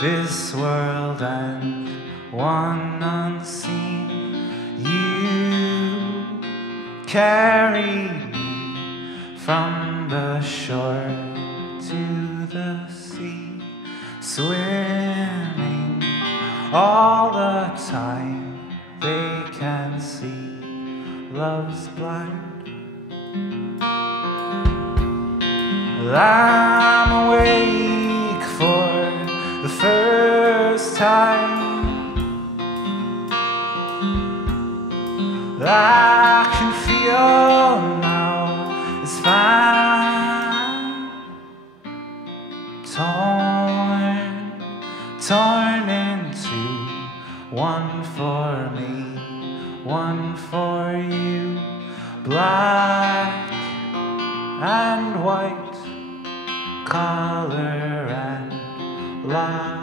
this world and one unseen. You carried me from the shore to the sea, swimming all the time. They can see love's blind. I'm awake for the first time. I can feel now it's fine. Torn into one for me, one for you. Black and white, color and light.